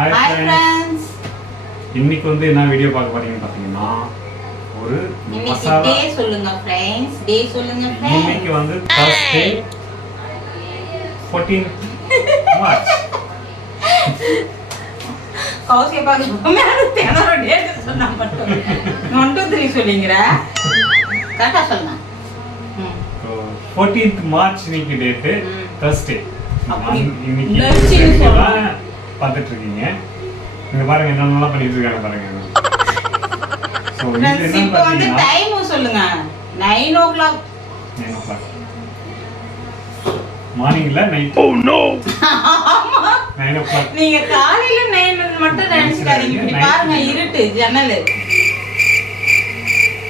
Hi friends. இன்னைக்கு வந்து என்ன வீடியோ பார்க்க போறீங்கன்னு பாத்தீங்கன்னா ஒரு மசாலா டே சொல்லுங்க फ्रेंड्स. டே சொல்லுங்க फ्रेंड्स. இன்னைக்கு வந்து Thursday 14th March. கௌசிய பாக்க மேல தெனர டேட் சொன்னா மட்டும் 1 2 3 சொல்லுங்கற. கரெக்ட்டா சொல்லுங்க. 14th March இன்னைக்கு டேட் Thursday. இன்னைக்கு பார்த்துட்டு இருக்கீங்க. இங்க பாருங்க என்னென்னலாம் பண்ணிட்டு இருக்காங்க பாருங்க. சோ இது என்ன இப்போ வந்து டைம் சொல்லுங்க. 9 o'clock. 9 o'clock. மார்னிங்ல நைட். Oh no. 9 o'clock. நீங்க காலையில 9 மட்டும் நினைச்சிட்டாதீங்க. இப்படி பாருங்க இருட்டு ஜன்னல்.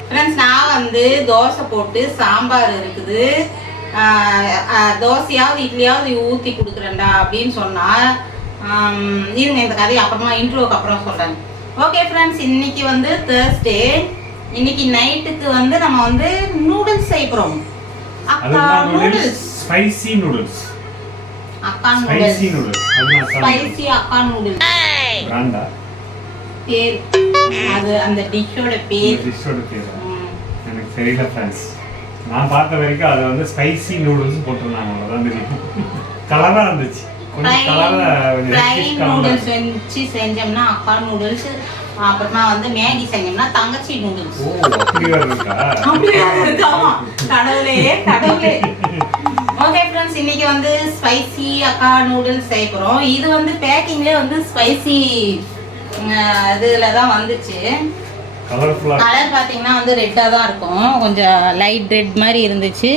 फ्रेंड्स நான் வந்து தோசை போட்டு சாம்பார் இருக்குது. தோசையாவது இட்லியாவது ஊற்றி கொடுக்குறேன்டா அப்படின்னு சொன்னா இருங்க இந்த கதையை அப்புறமா இன்ட்ரோக்கு அப்புறம் சொல்கிறேன். ஓகே ஃப்ரெண்ட்ஸ், இன்னைக்கு வந்து தேர்ஸ்டே. இன்னைக்கு நைட்டுக்கு வந்து நம்ம வந்து நூடுல்ஸ் செய்கிறோம். அக்கா நூடுல்ஸ், ஸ்பைசி நூடுல்ஸ். அக்கா நூடுல்ஸ், ஸ்பைசி நூடுல்ஸ். ஸ்பைசி அக்கா நூடுல்ஸ். பிராண்டா பேர் அது அந்த டிஷ்ஷோட பேர். டிஷ்ஷோட பேர் எனக்கு தெரியல ஃப்ரெண்ட்ஸ். நான் பார்த்த வரைக்கும் அது வந்து ஸ்பைசி நூடுல்ஸ் போட்டிருந்தாங்க. அவ்வளோதான் தெரியும். கலராக இருந்துச்சு. நூடுல்ஸ் வச்சு செஞ்சோம்னா அக்கா நூடுல்ஸ், அப்புறமா வந்து மேகி செஞ்சோம்னா தங்கச்சி நூடுல்ஸ். கடவுளே கடவுளே. ஓகே ஃப்ரெண்ட்ஸ், இன்னைக்கு வந்து ஸ்பைசி அக்கா நூடுல்ஸ் செய்ய போகிறோம். இது வந்து பேக்கிங்லேயே வந்து ஸ்பைசி இதில் தான் வந்துச்சு. கலர் பார்த்தீங்கன்னா வந்து ரெட்டாக தான் இருக்கும். கொஞ்சம் லைட் ரெட் மாதிரி இருந்துச்சு.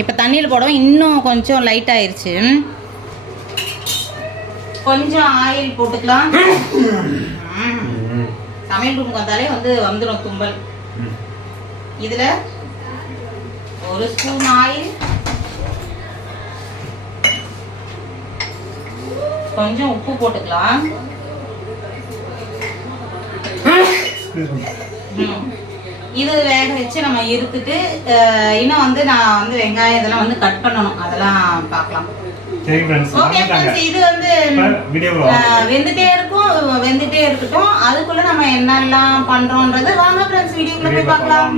இப்போ தண்ணியில் போடவும் இன்னும் கொஞ்சம் லைட் ஆயிடுச்சு. கொஞ்சம் ஆயில் போட்டுக்கலாம். சமையல் ரூமுக்கு வந்தாலே வந்து வந்துடும் தும்பல். இதில் ஒரு ஸ்பூன் ஆயில், கொஞ்சம் உப்பு போட்டுக்கலாம். இது வேக வச்சு நம்ம இருத்துட்டு இன்னும் வந்து நான் வந்து வெங்காயம் இதெல்லாம் வந்து கட் பண்ணணும். அதெல்லாம் பார்க்கலாம். ஓகே ஃப்ரெண்ட்ஸ், இது வந்து வெந்துட்டே இருக்கட்டும். அதுக்குள்ள நம்ம என்னெல்லாம் பண்றோம்ன்றது வாங்க ஃப்ரெண்ட்ஸ் வீடியோக்குள்ள போய் பார்க்கலாம்.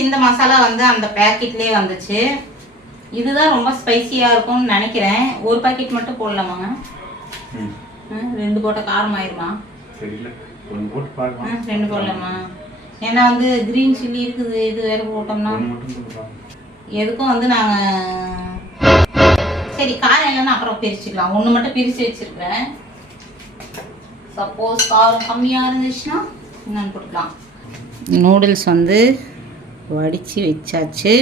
இந்த மசாலா வந்து அந்த பேக்கெட்லேயே வந்துச்சு. இதுதான் ரொம்ப ஸ்பைசியாக இருக்கும்னு நினைக்கிறேன். ஒரு பேக்கெட் மட்டும் போடலாமாங்க? 2 போட்ட காரம் ஆயிருமா? 2 போடலாமா? ஏன்னா வந்து கிரீன் சில்லி இருக்குது. இது வேற போட்டோம்னா எதுக்கும் வந்து நாங்கள் சரி காரம் இல்லைன்னா அப்புறம் பிரிச்சுக்கலாம். 1 மட்டும் பிரித்து வச்சிருக்கிறேன். சப்போஸ் காரம் கம்மியாக இருந்துச்சுன்னா என்னன்னு போட்டுக்கலாம். நூடுல்ஸ் வந்து வடித்து வச்சாச்சு.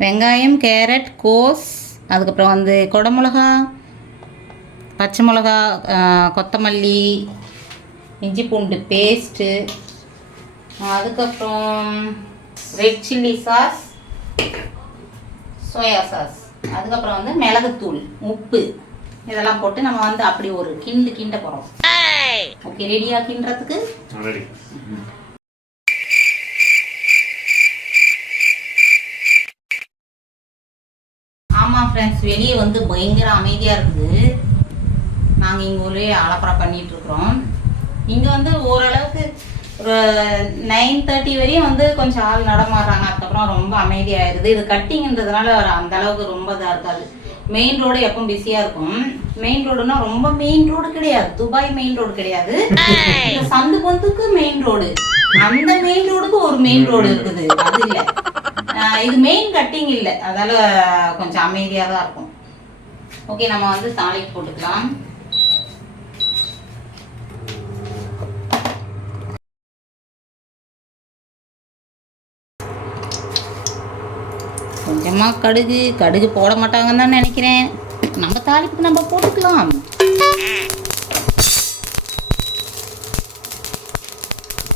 வெங்காயம், கேரட், கோஸ், அதுக்கப்புறம் வந்து குடமிளகா, பச்சை மிளகா, கொத்தமல்லி, இஞ்சி பூண்டு பேஸ்ட்டு, அதுக்கப்புறம் red chilli sauce, soya sauce, அதுக்கப்புறம் வந்து மிளகுத்தூள், உப்பு, இதெல்லாம் போட்டு நம்ம வந்து அப்படி ஒரு கிண்ட போகிறோம். ஓகே, ரெடியா கிண்டுறதுக்கு? ஆமாம் ஃப்ரெண்ட்ஸ், வெளியே வந்து பயங்கர அமைதியாக இருக்குது. நாங்கள் இங்கே ஒரே அலப்பறை பண்ணிகிட்ருக்குறோம். இங்கே வந்து ஓரளவுக்கு ஒரு 9:30 வரையும் வந்து கொஞ்சம் ஆள் நடமாடுறாங்க. அதுக்கப்புறம் ரொம்ப அமைதியாகிடுது. இது கட்டிங்கன்றதுனால அந்த அளவுக்கு ரொம்ப இதாக இருக்காது. மெயின் ரோடு எப்பவும் பிஸியாக இருக்கும். மெயின் ரோடுனா ரொம்ப மெயின் ரோடு கிடையாது, துபாய் மெயின் ரோடு கிடையாது. இந்த சந்து பொந்துக்கு மெயின் ரோடு, அந்த மெயின் ரோடுக்கு ஒரு மெயின் ரோடு இருக்குது. அது இல்லை, இது மெயின் கட்டிங் இல்லை. அதால கொஞ்சம் அமைதியாக தான் இருக்கும். ஓகே, நம்ம வந்து தாளிக்கு போட்டுக்கலாம். கொஞ்சமாக கடுகு போட மாட்டாங்கன்னு தான் நினைக்கிறேன். நம்ம தாளிப்புக்கு நம்ம போட்டுக்கலாம்.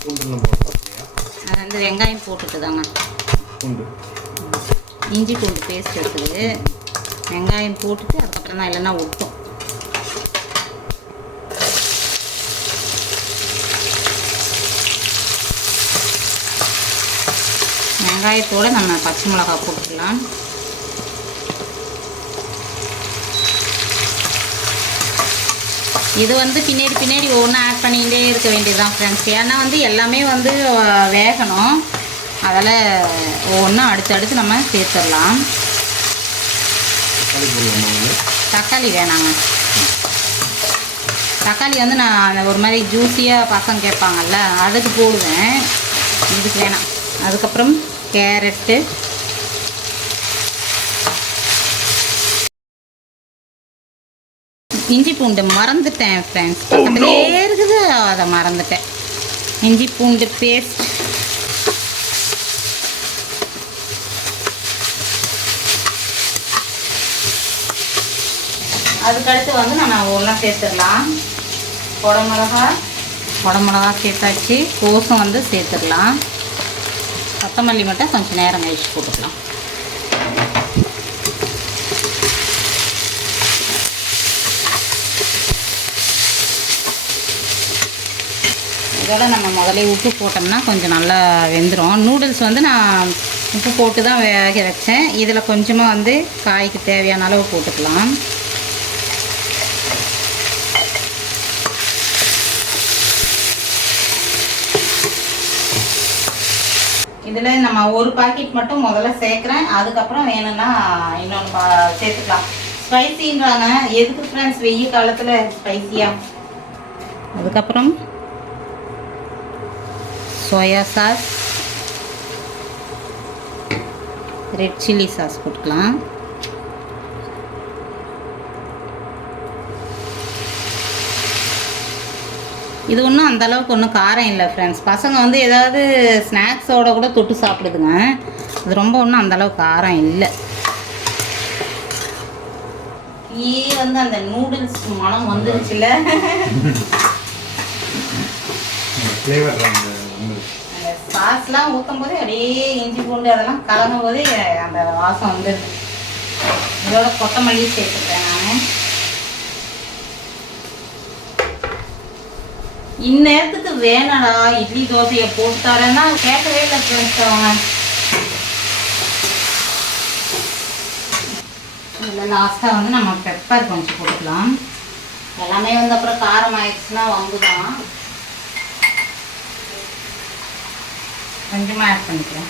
பூண்டுலாம் போடுறோம் இல்லையா? அது வந்து வெங்காயம் போட்டுட்டு தாங்க. பூண்டு இஞ்சி பூண்டு பேஸ்ட் இருக்குது. வெங்காயம் போட்டுட்டு அதுக்கப்புறம் தான் இல்லைன்னா ஒட்டும். வெங்காயத்தோடு நம்ம பச்சை மிளகாய் போட்டுக்கலாம். இது வந்து பின்னாடி ஒவ்வொன்றும் ஆட் பண்ணிக்கிட்டே இருக்க வேண்டியதுதான் ஃப்ரெண்ட்ஸ். ஏன்னா வந்து எல்லாமே வந்து வேகணும். அதில் ஒவ்வொன்றும் அடுத்தடுத்து நம்ம சேர்த்துடலாம். தக்காளி வேணாங்க. தக்காளி வந்து நான் ஒரு மாதிரி ஜூஸியாக பசங்க கேட்பாங்கல்ல, அதுக்கு போடுவேன். இதுக்கு வேணாம். அதுக்கப்புறம் கேரட்டு, இஞ்சி பூண்டு மறந்துட்டேன் ஃப்ரெண்ட்ஸ். பக்கத்துலேயே இருக்குது, அதை மறந்துட்டேன். இஞ்சி பூண்டு பேஸ்ட், அதுக்கடுத்து வந்து நம்ம ஒன்றா சேர்த்துடலாம். குடமிளகா சேர்த்தாச்சு. கோஸும் வந்து சேர்த்துடலாம். கொத்தமல்லி மட்டும் கொஞ்சம் நேரம் கழிச்சு போட்டுக்கலாம். இதோட நம்ம முதல்ல உப்பு போட்டோம்னா கொஞ்சம் நல்லா வெந்துடும். நூடுல்ஸ் வந்து நான் உப்பு போட்டு தான் வேக வச்சேன். இதில் கொஞ்சமாக வந்து காய்க்கு தேவையான அளவு போட்டுக்கலாம். இதில் நம்ம ஒரு பாக்கெட் மட்டும் முதல்ல சேர்க்குறேன். அதுக்கப்புறம் வேணும்னா இன்னொன்று சேர்த்துக்கலாம். ஸ்பைசின்றாங்க. எதுக்கு ஃப்ரெண்ட்ஸ் வெயில் காலத்தில் ஸ்பைசியாக? அதுக்கப்புறம் soya sauce, red chilli sauce போட்டுக்கலாம். இது ஒன்றும் அந்தளவுக்கு ஒன்றும் காரம் இல்லை ஃப்ரெண்ட்ஸ். பசங்க வந்து ஏதாவது ஸ்நாக்ஸோடு கூட தொட்டு சாப்பிடுதுங்க. இது ரொம்ப ஒன்றும் அந்தளவுக்கு காரம் இல்லை. வந்து அந்த நூடுல்ஸ் மனம் வந்துருச்சுல. சாஸ்லாம் ஊற்றும் போதே அப்படியே இஞ்சி பூண்டு அதெல்லாம் கலங்கும் போதே அந்த வாசம் வந்துடுது. இதோட கொத்தமல்லி சேர்த்துக்கிறேன் நான். இந்நேரத்துக்கு வேணடா இட்லி தோசையை போட்டு தரேன்னா கேட்கவே இல்லை ஃப்ரெண்ட்ஸ் அவங்க. இதில் லாஸ்ட்டாக வந்து நம்ம பெப்பர் கொஞ்சம் போட்டுக்கலாம். எல்லாமே வந்து அப்புறம் காரம் ஆயிடுச்சுன்னா வம்பு தான். கொஞ்சமாக ஆட் பண்ணிக்கிறேன்.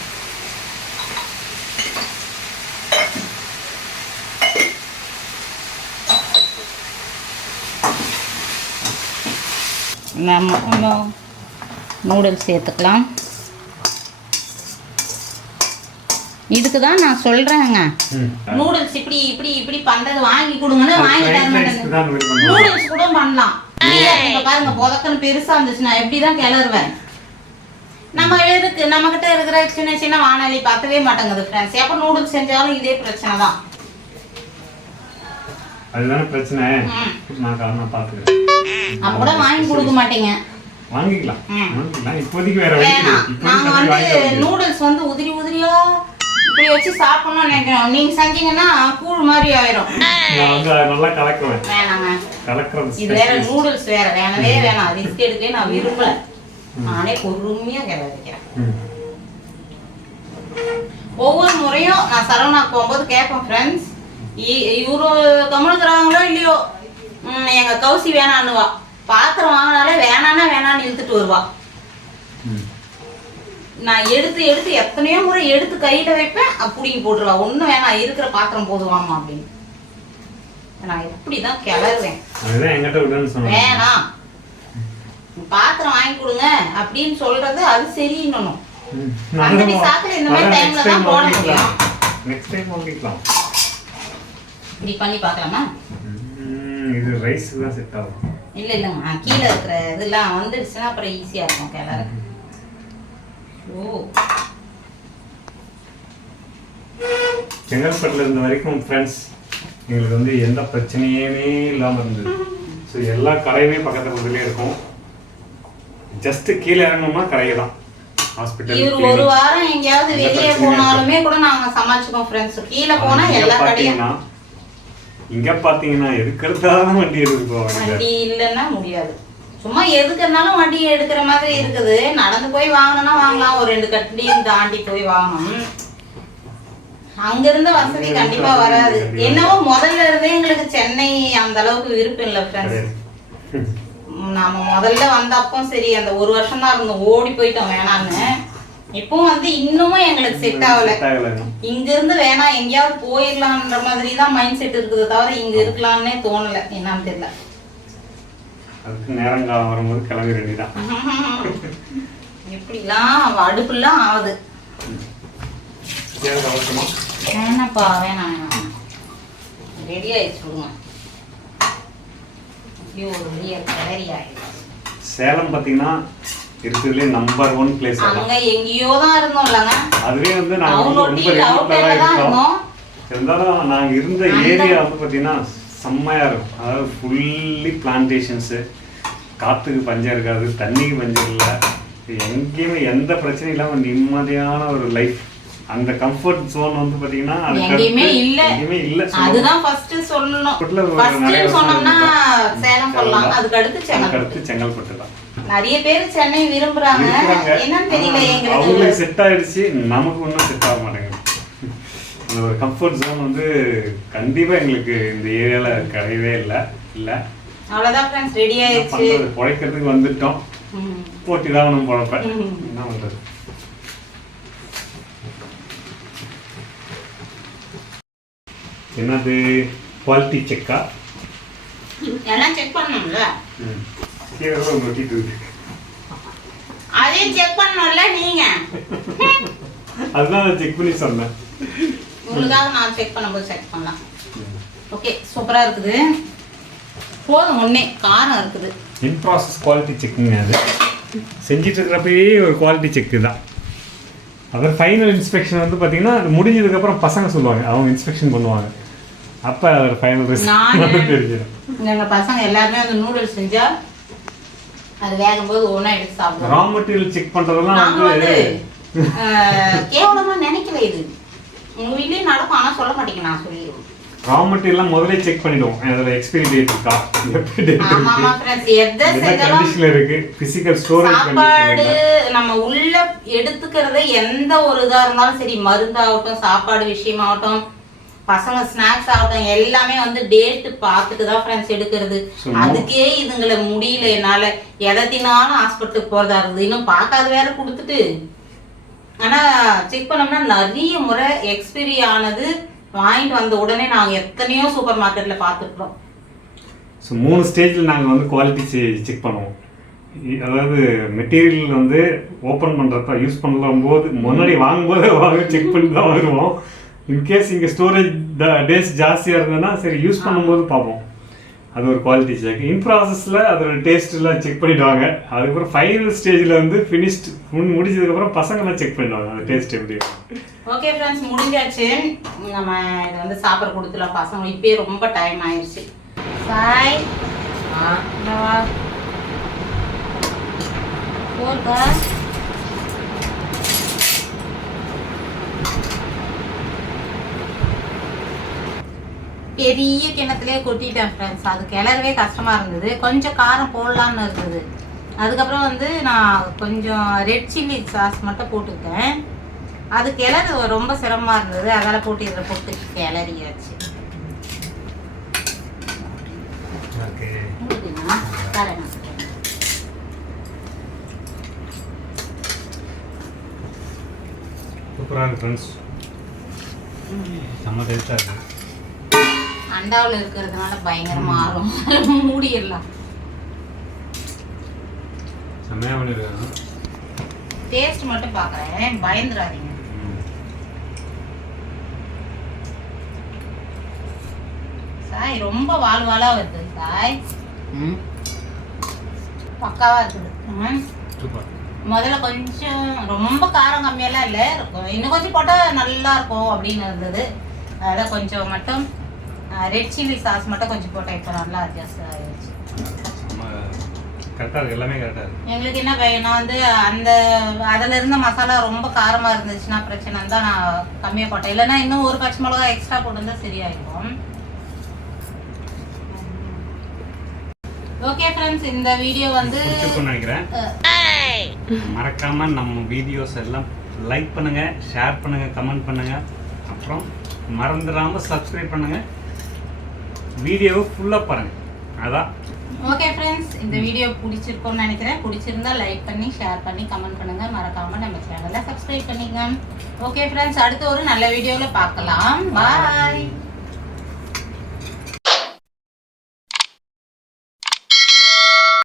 நம்ம நூடுல்ஸ் சேர்த்துக்கலாம். இதுக்கு தான் நான் சொல்கிறேங்க, நூடுல்ஸ் இப்படி இப்படி இப்படி பண்ணுறது வாங்கி கொடுங்கன்னு வாங்கி தர மாட்டேங்க. நூடுல்ஸ் கூட பண்ணலாம். இப்போ பாருங்க புதக்கன்னு பெருசாக இருந்துச்சு, நான் எப்படி தான் கிளறுவேன். நம்மகிட்ட இருக்கிற சின்ன சின்ன வானொலி பார்த்தவே மாட்டேங்குது ஃப்ரெண்ட்ஸ். எப்போ நூடுல்ஸ் செஞ்சாலும் இதே பிரச்சனை தான். அதுதானே பிரச்சனை. நான் காரணம் பார்த்துக்கிறேன். அப்ப கூட வாங்கி கொடுக்க மாட்டீங்க. வாங்கிக்கலாம். இப்போதைக்கு வேற வழி இல்லை. நாங்க வந்து நூடுல்ஸ் வந்து உதிரி உதிரியா இப்படி வச்சு சாப்பிடணும்னு நினைக்கிறோம். நீங்க செஞ்சீங்கன்னா கூழ் மாதிரி ஆயிரும். நான் வந்து நல்லா கலக்குவேன். வேணாங்க, கலக்குறது இது வேற, நூடுல்ஸ் வேற. வேணவே வேணாம். ரிஸ்க் எடுக்கவே நான் விரும்பல. நானே பொறுமையா கிளறி வைக்கிறேன். ஒவ்வொரு முறையும் நான் சரவணா போகும்போது கேட்பேன் ஃப்ரெண்ட்ஸ், இவரு கம்முனுக்குறாங்களோ இல்லையோ, எங்க கௌசி வேணான்னுவா. பாத்திரம் வாங்கினாலே வேணான்னு இழுத்துட்டு வருவா. நான் எடுத்து எத்தனையோ முறை எடுத்து கையில வைப்பேன், அப்படிங்க போட்டுருவா. ஒன்றும் வேணாம், இருக்கிற பாத்திரம் போதுவாமா அப்படின்னு. நான் எப்படிதான் கிளறுவேன். வேணாம் பாத்திரம் வாங்கி கொடுங்க அப்படின்னு சொல்றது அது சரின்னு. அந்த சாக்கில் இந்த மாதிரி டைம்ல தான் போட முடியும். நெக்ஸ்ட் டைம் வாங்கிக்கலாம். இப்படி பண்ணி பார்க்கலாமா? இது ரைஸ் தான் செட் ஆகும். இல்லைங்க, கீழே இருக்கிற இதெல்லாம் வந்துடுச்சுன்னா அப்புறம் ஈஸியா இருக்கும் கிளற. செங்கல்பட்டுல இருந்த வரைக்கும் ஃப்ரெண்ட்ஸ் எங்களுக்கு வந்து எந்த பிரச்சனையுமே இல்லாமல் இருந்தது. ஸோ எல்லா கடையுமே பக்கத்து பக்கத்துலேயே இருக்கும். ஜஸ்ட் கீழே இறங்கணும்னா கரையை தான் ஹாஸ்பிட்டல். இவர் ஒரு வாரம் எங்கேயாவது வெளியே போனாலுமே கூட நாங்க சமாளிச்சுக்கோம் ஃப்ரெண்ட்ஸ். கீழே போனா எல்லா கடையும். இங்க பாத்தீங்கன்னா எதுக்கிறதாலும் வண்டி எடுத்து போவாங்க. வண்டி இல்லைன்னா முடியாது. சும்மா எதுக்குனாலும் வண்டி எடுக்கிற மாதிரி இருக்குது. நடந்து போய் வாங்கணும்னா வாங்கலாம், ஒரு 2 கட்டியும் தாண்டி போய் வாங்கணும். அங்க இருந்த வசதி கண்டிப்பா வராது. என்னவோ முதல்ல இருந்தே எங்களுக்கு சென்னை அந்த அளவுக்கு விருப்பம் இல்லை ஃப்ரெண்ட்ஸ். நாம முதல்ல வந்தப்போ சரி அந்த ஒரு வருஷம் தான் இருந்தோம், ஓடி போயிட்டோம் வேணான்னு. இப்போ வந்து இன்னமும் எங்களுக்கு செட் ஆகல. இங்க இருந்து வேணா எங்கேயாவது போயிடலாம்ன்ற மாதிரி தான் மைண்ட் செட் இருக்குது, தவிர இங்க இருக்கலாம்னே தோணல. என்னன்னு தெரியல. அதுக்கு நேரங்காலம் வரும்போது கிளம்பி வேண்டியதான். எப்படிலாம் அடுப்புலாம் ஆகுது. வேணாப்பா வேணாம் வேணாம், ரெடி ஆயிடுச்சு விடுங்க. ஐயோ ரெடியா ரெடி ஆயிடுச்சு. சேலம் பாத்தீங்கன்னா இருக்கிறதுலே நம்பர் 1 பிளேஸ். அங்க எங்கேயோ தான் இருந்தோம்லங்க. அதுவே வந்து நாங்க ரொம்ப ரெகுலரா இருந்தோம். இருந்தாலும் நாங்க இருந்த ஏரியா வந்து பாத்தீங்கன்னா செம்மையா இருக்கும். அதாவது ஃபுல்லி பிளான்டேஷன்ஸு, காற்றுக்கு பஞ்சம் இருக்காது, தண்ணிக்கு பஞ்சம் இல்லை, எங்கேயுமே எந்த பிரச்சனையும் இல்லாமல் நிம்மதியான ஒரு லைஃப். அந்த கம்ஃபர்ட் ஜோன் வந்து பாத்தீங்கன்னா எங்கேயுமே இல்ல. அதுதான் ஃபர்ஸ்ட் சொல்லணும். ஃபர்ஸ்ட் சொன்னோம்னா சேலம் சொல்லலாம், அதுக்கு அடுத்து செங்கல்பட்டு தான். நிறைய பேர் சென்னை விரும்புறாங்க, என்னன்னு தெரியல எங்களுக்கு. அவங்களுக்கு செட் ஆயிடுச்சு, நமக்கு ஒன்றும் செட் ஆக மாட்டேங்குது. அந்த ஒரு கம்ஃபர்ட் ஜோன் வந்து கண்டிப்பா எங்களுக்கு இந்த ஏரியால கிடையவே இல்லை. அவ்வளவுதான் ஃப்ரெண்ட்ஸ், ரெடி ஆயிடுச்சு. பொழைக்கிறதுக்கு வந்துட்டோம், போட்டி தான் ஒன்றும் பொழைப்பேன். என்ன பண்றது? என்னது குவாலிட்டி செக்கா? எல்லாம் செக் பண்ணணும்ல. அதையும் செக் பண்ணணும்ல நீங்க. அதுதான் செக் பண்ணி சொன்னேன். உங்களுக்காக நான் செக் பண்ணும்போது செக் பண்ணலாம். ஓகே சூப்பரா இருக்குது. போதும், ஒண்ணே காரம் இருக்குது. இன் ப்ராசஸ் குவாலிட்டி செக்குங்க. அது செஞ்சிட்டு இருக்கிறப்பயே ஒரு குவாலிட்டி செக்கு தான். அதாவது ஃபைனல் இன்ஸ்பெக்ஷன் வந்து பார்த்தீங்கன்னா முடிஞ்சதுக்கப்புறம் பசங்க சொல்லுவாங்க, அவங்க இன்ஸ்பெக்ஷன் பண்ணுவாங்க. அப்போ அது ஃபைனல் ரிசல்ட் தெரிஞ்சிடும். எங்கள் பசங்க எல்லாருமே அந்த நூடுல்ஸ் செஞ்சா அது வேகும்போது ஒன்றா எடுத்து சாப்பிடுவோம். ரா மெட்டீரியல் செக் பண்ணுறதெல்லாம் வந்து கேவலமாக நினைக்கல. இது உங்கள் வீட்லேயும் நடக்கும், ஆனால் சொல்ல மாட்டேங்க. நான் சொல்லிடுவேன். ரா மெட்டீரியல்லாம் முதல்ல செக் பண்ணிடுவோம், அதில் எக்ஸ்பைரி டேட் இருக்கா, ஆமாமா ஃப்ரெண்ட்ஸ், எதை கண்டிஷன்ல இருக்கு, பிசிக்கல் ஸ்டோரேஜ் சாப்பாடு நம்ம உள்ள எடுத்துக்கிறது எந்த ஒரு இதா இருந்தாலும் சரி, மருந்தாகட்டும், சாப்பாடு விஷயமாகட்டும், பசங்க ஸ்நாக்ஸ் ஆகட்டும், எல்லாமே வந்து டேட்டு பார்த்துட்டு தான் ஃப்ரெண்ட்ஸ் எடுக்கிறது. அதுக்கே இதுங்களை முடியல என்னால. எதத்தினாலும் ஹாஸ்பிட்டலுக்கு போறதா இருக்குது, இன்னும் பார்க்காத வேற கொடுத்துட்டு. ஆனா செக் பண்ணோம்னா நிறைய முறை எக்ஸ்பைரி ஆனது வாங்கிட்டு வந்த உடனே நாங்கள் எத்தனையோ சூப்பர் மார்க்கெட்டில் பார்த்துருக்குறோம். ஸோ 3 ஸ்டேஜில் நாங்கள் வந்து குவாலிட்டி செக் பண்ணுவோம். அதாவது மெட்டீரியல் வந்து ஓப்பன் பண்ணுறப்ப யூஸ் பண்ணும்போது முன்னாடி வாங்கும்போது செக் பண்ணி தான் வருவோம். இன்கேஸ் இங்கே ஸ்டோரேஜ் டேஸ் ஜாஸ்தியாக இருந்ததுன்னா சரி யூஸ் பண்ணும்போது பார்ப்போம். அது ஒரு குவாலிட்டி செக். இன் ப்ராசஸில் அதோட டேஸ்ட்லாம் செக் பண்ணிவிடுவாங்க. அதுக்கப்புறம் ஃபைனல் ஸ்டேஜில் வந்து ஃபினிஷ்ட் முடிஞ்சதுக்கப்புறம் பசங்களாம் செக் பண்ணிடுவாங்க அந்த டேஸ்ட் எப்படி. ஓகே ஃப்ரெண்ட்ஸ், முடிஞ்சாச்சு. நம்ம இதை வந்து சாப்பிட கொடுத்துலாம் பசங்க. இப்பயே ரொம்ப டைம் ஆயிடுச்சு. சாய் போர்க்கா பெரிய கிணத்துலேயே கொட்டிட்டேன் ஃப்ரெண்ட்ஸ். அது கிளறவே கஷ்டமாக இருந்தது. கொஞ்சம் காரம் போடலான்னு இருந்தது. அதுக்கப்புறம் வந்து நான் கொஞ்சம் ரெட் சில்லி சாஸ் மட்டும் போட்டுக்கிட்டேன். அது கிளறு ரொம்ப சிரமமாக இருந்தது, அதனால் போட்டு இதில் போட்டு கிளறியாச்சு. சூப்பராக இருக்கு ஃப்ரெண்ட்ஸ், செம்ம டேஸ்டாக இருக்கு. அண்டாவில் இருக்கிறதுனால பயங்கரமாக ஆகும். மூடிடலாம். செம்மையாக பண்ணிருக்காங்க. டேஸ்ட் மட்டும் பார்க்குறேன், பயந்துடாதீங்க. சாய் ரொம்ப வாழ்வாலாக வருது. சாய் பக்காவாக இருக்குது. முதல்ல கொஞ்சம் ரொம்ப காரம் கம்மியெல்லாம் இல்லை, இன்னும் கொஞ்சம் போட்டால் நல்லா இருக்கும் அப்படின்னு இருந்தது. அதான் கொஞ்சம் மட்டும் ரெட் சில்லி சாஸ் மட்டும் கொஞ்சம் போட்டேன். இப்போ நல்லா அட்ஜஸ்ட் ஆகிடுச்சு. கரெக்டாக இருக்குது, எல்லாமே கரெக்டாக இருக்குது. எங்களுக்கு என்ன பையனா வந்து அந்த அதில் இருந்த மசாலா ரொம்ப காரமாக இருந்துச்சுன்னா பிரச்சனை தான் நான் கம்மியாக போட்டேன். இல்லைன்னா இன்னும் ஒரு பச்சை மிளகா எக்ஸ்ட்ரா போட்டு சரியாயிருக்கும். ஓகே ஃப்ரெண்ட்ஸ், இந்த வீடியோ வந்து பிடிச்சிருக்கும்னு நினைக்கிறேன். மறக்காமல் நம்ம வீடியோஸ் எல்லாம் லைக் பண்ணுங்கள், ஷேர் பண்ணுங்கள், கமெண்ட் பண்ணுங்கள். அப்புறம் மறந்துடாமல் சப்ஸ்கிரைப் பண்ணுங்கள். வீடியோவை ஃபுல்லாக பாருங்கள். அதான். ஓகே ஃப்ரெண்ட்ஸ், இந்த வீடியோ பிடிச்சிருக்கும்னு நினைக்கிறேன். பிடிச்சிருந்தா லைக் பண்ணி ஷேர் பண்ணி கமெண்ட் பண்ணுங்கள். மறக்காமல் நம்ம சேனலை சப்ஸ்கிரைப் பண்ணிக்கங்க. ஓகே ஃப்ரெண்ட்ஸ், அடுத்த ஒரு நல்ல வீடியோவில் பார்க்கலாம். பாய்.